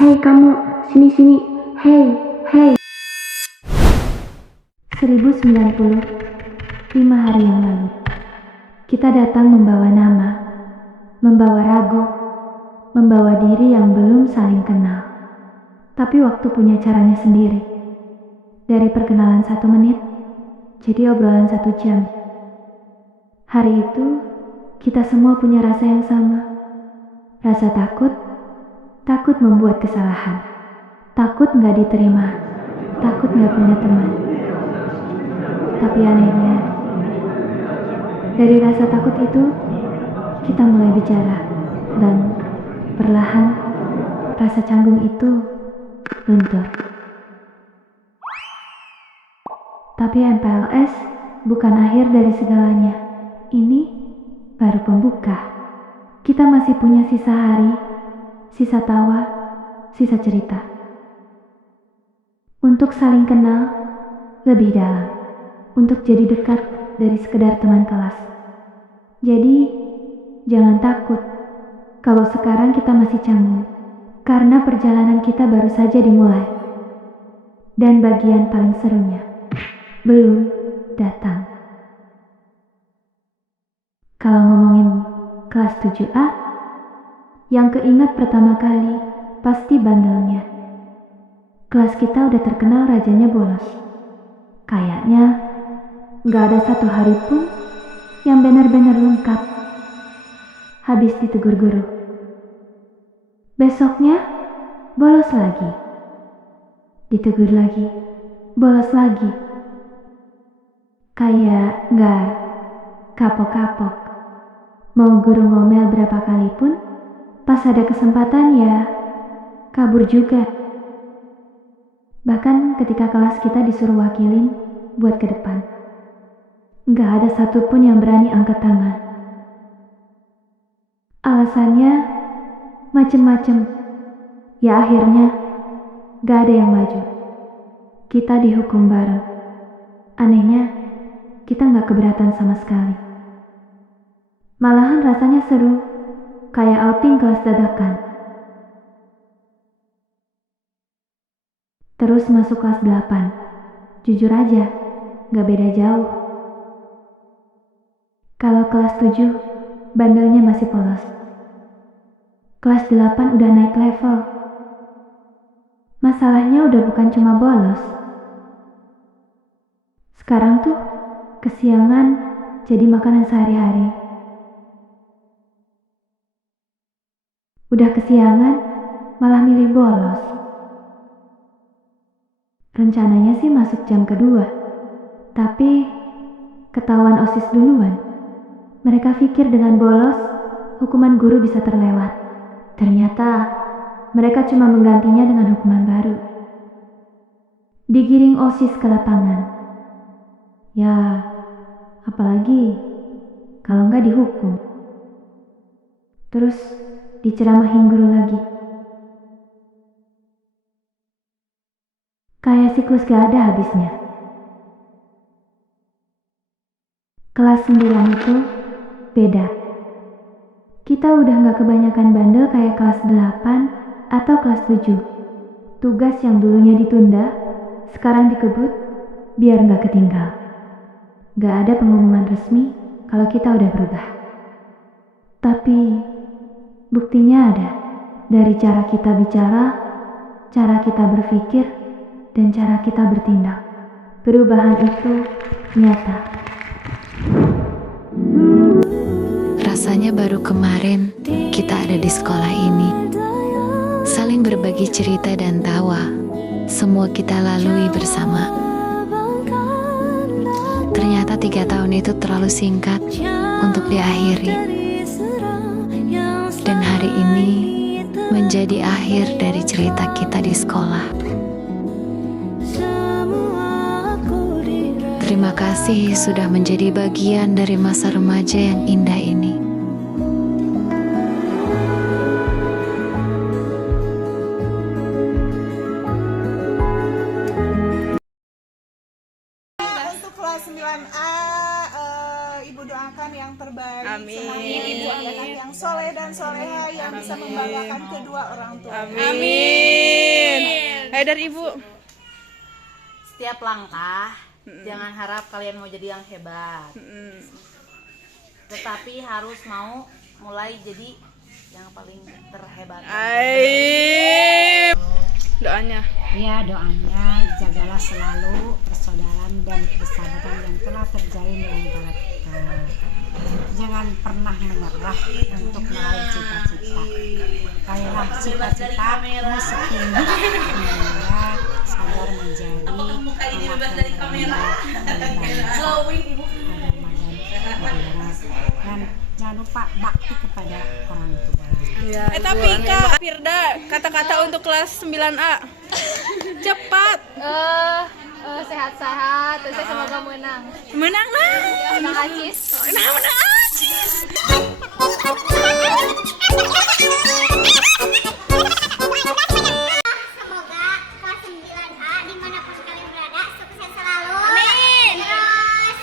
Hei kamu, sini. Hei, hei. 1090, 5 hari yang lalu. Kita datang membawa nama, membawa ragu, membawa diri yang belum saling kenal. Tapi waktu punya caranya sendiri. Dari perkenalan 1 menit, jadi obrolan 1 jam. Hari itu, kita semua punya rasa yang sama. Rasa takut membuat kesalahan. Takut gak diterima, takut gak punya teman. Tapi anehnya, dari rasa takut itu, kita mulai bicara. Dan perlahan, rasa canggung itu luntur. Tapi MPLS bukan akhir dari segalanya. Ini baru pembuka. Kita masih punya sisa hari, sisa tawa, sisa cerita. Untuk saling kenal lebih dalam. Untuk jadi dekat dari sekedar teman kelas. Jadi, jangan takut kalau sekarang kita masih canggung. Karena perjalanan kita baru saja dimulai. Dan bagian paling serunya belum datang. Kalau ngomongin kelas 7A, yang keingat pertama kali pasti bandelnya. Kelas kita udah terkenal rajanya bolos. Kayaknya gak ada 1 hari pun yang benar-benar lengkap habis ditegur guru. Besoknya bolos lagi, ditegur lagi, bolos lagi. Kayak gak kapok-kapok. Mau guru ngomel berapa kali pun, pas ada kesempatan ya kabur juga. Bahkan ketika kelas kita disuruh wakilin buat ke depan, gak ada satupun yang berani angkat tangan. Alasannya macem-macem. Ya akhirnya gak ada yang maju. Kita dihukum bareng. Anehnya kita gak keberatan sama sekali. Malahan rasanya seru, kayak outing kelas dadakan. Terus masuk kelas 8. Jujur aja, gak beda jauh. Kalau kelas 7, bandelnya masih polos. Kelas 8 udah naik level. Masalahnya udah bukan cuma bolos. Sekarang tuh, kesiangan jadi makanan sehari-hari. Udah kesiangan, malah milih bolos. Rencananya sih masuk jam kedua, tapi ketahuan OSIS duluan. Mereka pikir dengan bolos, hukuman guru bisa terlewat. Ternyata, mereka cuma menggantinya dengan hukuman baru. Digiring OSIS ke lapangan. Ya, apalagi kalau nggak dihukum. Terus diceramahin guru lagi. Kayak siklus gak ada habisnya. Kelas 9 itu beda. Kita udah gak kebanyakan bandel kayak kelas 8 atau kelas 7. Tugas yang dulunya ditunda, sekarang dikebut biar gak ketinggal. Gak ada pengumuman resmi kalau kita udah berubah. Tapi buktinya ada. Dari cara kita bicara, cara kita berpikir, dan cara kita bertindak. Perubahan itu nyata. Rasanya baru kemarin kita ada di sekolah ini. Saling berbagi cerita dan tawa. Semua kita lalui bersama. Ternyata 3 tahun itu terlalu singkat untuk diakhiri. Dan hari ini menjadi akhir dari cerita kita di sekolah. Terima kasih sudah menjadi bagian dari masa remaja yang indah ini. Untuk kelas 9A, Ibu doakan yang terbaik. baik. Amin. Ibu anak yang soleh dan soleha yang bisa membanggakan kedua orang tua. Amin. Ayo dari Ibu. Setiap langkah jangan harap kalian mau jadi yang hebat, tetapi harus mau mulai jadi yang paling terhebat. Aib. Doanya. Ya, doanya jagalah selalu persaudaraan dan persahabatan yang telah terjalin di antara kita. Jangan pernah menyerah untuk meraih cita-cita. Raihlah cita-cita setinggi hingga agar menjadi anak yang berbangga, dan jangan lupa bakti kepada orang tua. Ya, tapi Kak Firda, kata-kata untuk kelas 9A. Cepat. Sehat-sehat, terus semoga menang. Menang nah. Menang Acis. Menang Acis. Semoga kelas 9A dimanapun kalian berada sukses selalu. Amin. Terus,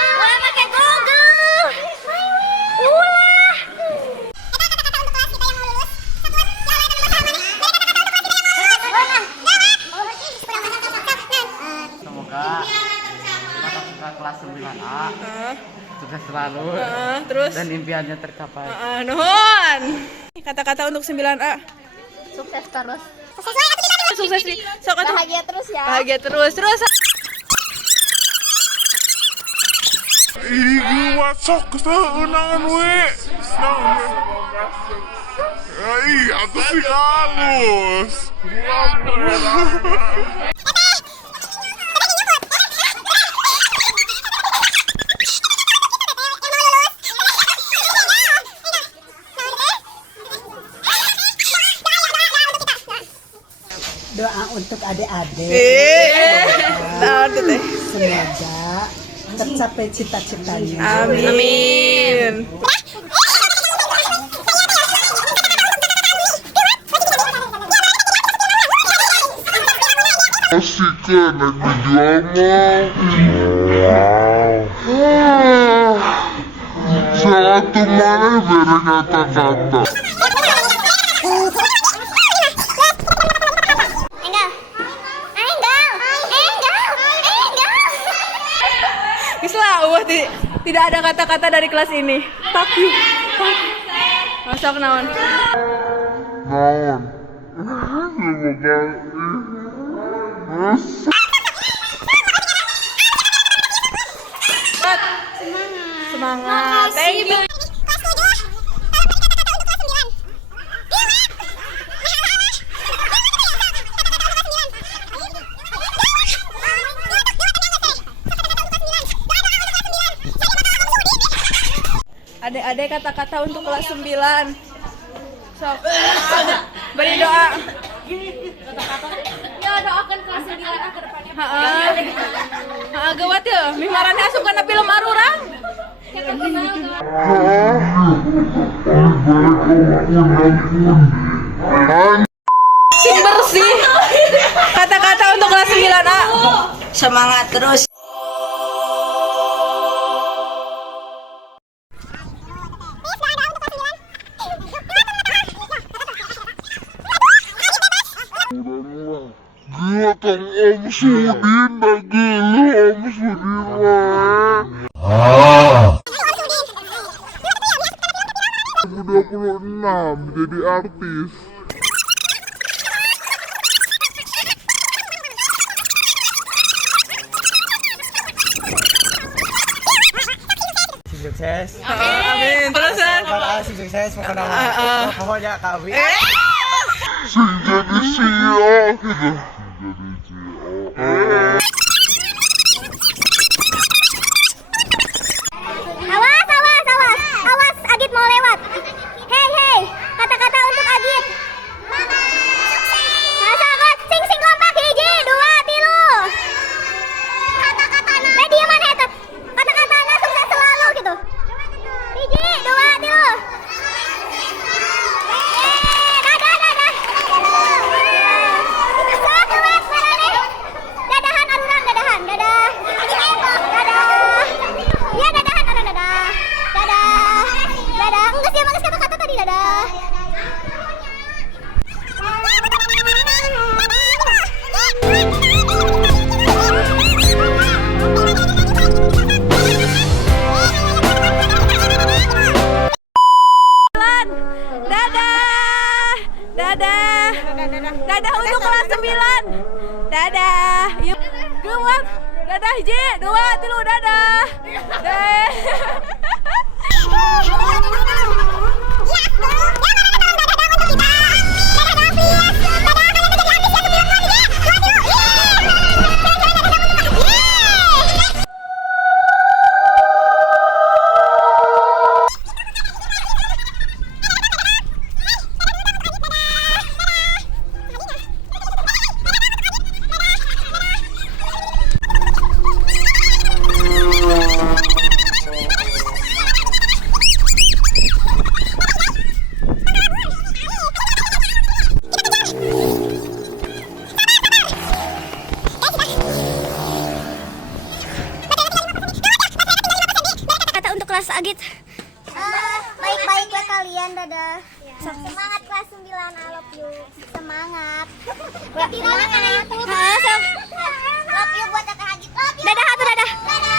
ulah pakai Google. Ulah. Kata-kata untuk kelas kita yang mau lulus. Satuan, jalan dan bersama nih. Semoga anak kelas 9A sukses selalu Terus dan impiannya tercapai. Nuhun. Kata-kata untuk 9A. Sukses terus. Sukses di. Sok atuh. Bahagia terus ya. Bahagia terus. Ih, masuk ke seunangan we. Ih, aku sih halus. Doa untuk adik-adik. Semoga tercapai cita-citanya. Amin. Asik kan lagi drama. Satu mana beri kata-kata. Tidak ada kata-kata dari kelas ini. Fuck you. Masuk naon? Naon. Semangat. Thank you. Adik-adik kata-kata untuk kelas 9. Sok. Beri doa. Ya doakan kelas 9A ke depannya. Gawat ya, mimarannya asup kana film arurang. Sing bersih. Kata-kata untuk kelas 9A. Semangat terus. Gila kang Om Sudin dah gila Om Sudin lah. 26 jadi artis. Sukses. Amin. Terusan. Sukses pokoknya kawin. Sing jadi sia gitu. Awas, Agit mau lewat. Hei, kata-kata untuk Agit. Sahabat, sing kompak hiji, 2, 3. Kata-katana. Dia mana eta? Kata-katana sukses selalu gitu. Hiji, 2, 3. Dadah. Sok, mana nih? Dadahan arurang. kelas Agit. Baik-baik ya kalian, dadah. Semangat kelas 9, I love you. Semangat. Semangat. Love you buat Kakak Agit. Dadah, dadah.